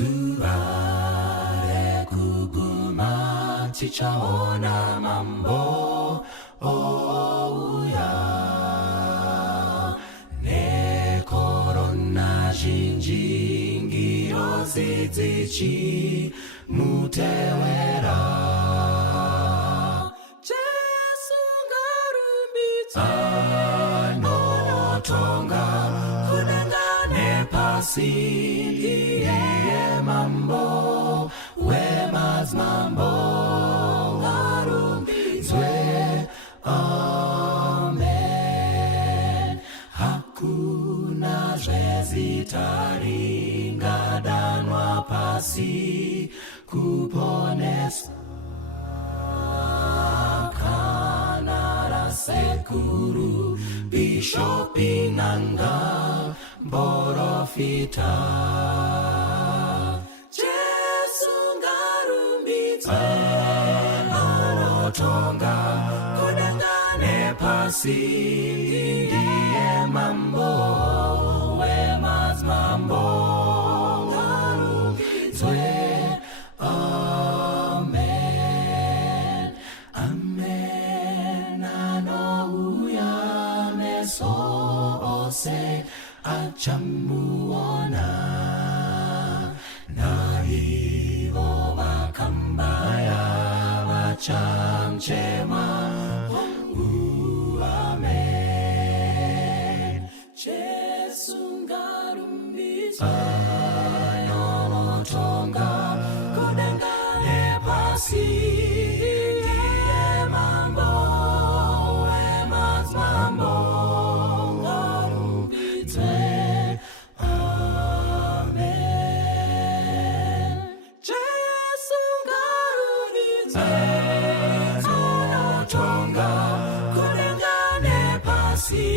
Zuare kuguma chichaona mambo ouya ne korona jinjingiro zidzichi mutewera Jesu ngarumbidze anotonga kudangane pasi iye mambo wemaz mambo ngarumbidzwe amen hakuna zvezita ringadanwa pasi kuponesa sekuru bishopi nanga borofita Jesu ngarumbidze anotonga kudangane pasi ndiye mambo wemaz mambo ngarumbidzwe amen amen anouya meso ose achamuona na ivo vakambaya vachamchema amen Jesu ngarumbidze anotonga kudangane pasi ndiye mambo wemaz mambo ngarumbidzwe amen Jesu ngarumbidze anotonga kudangane pasi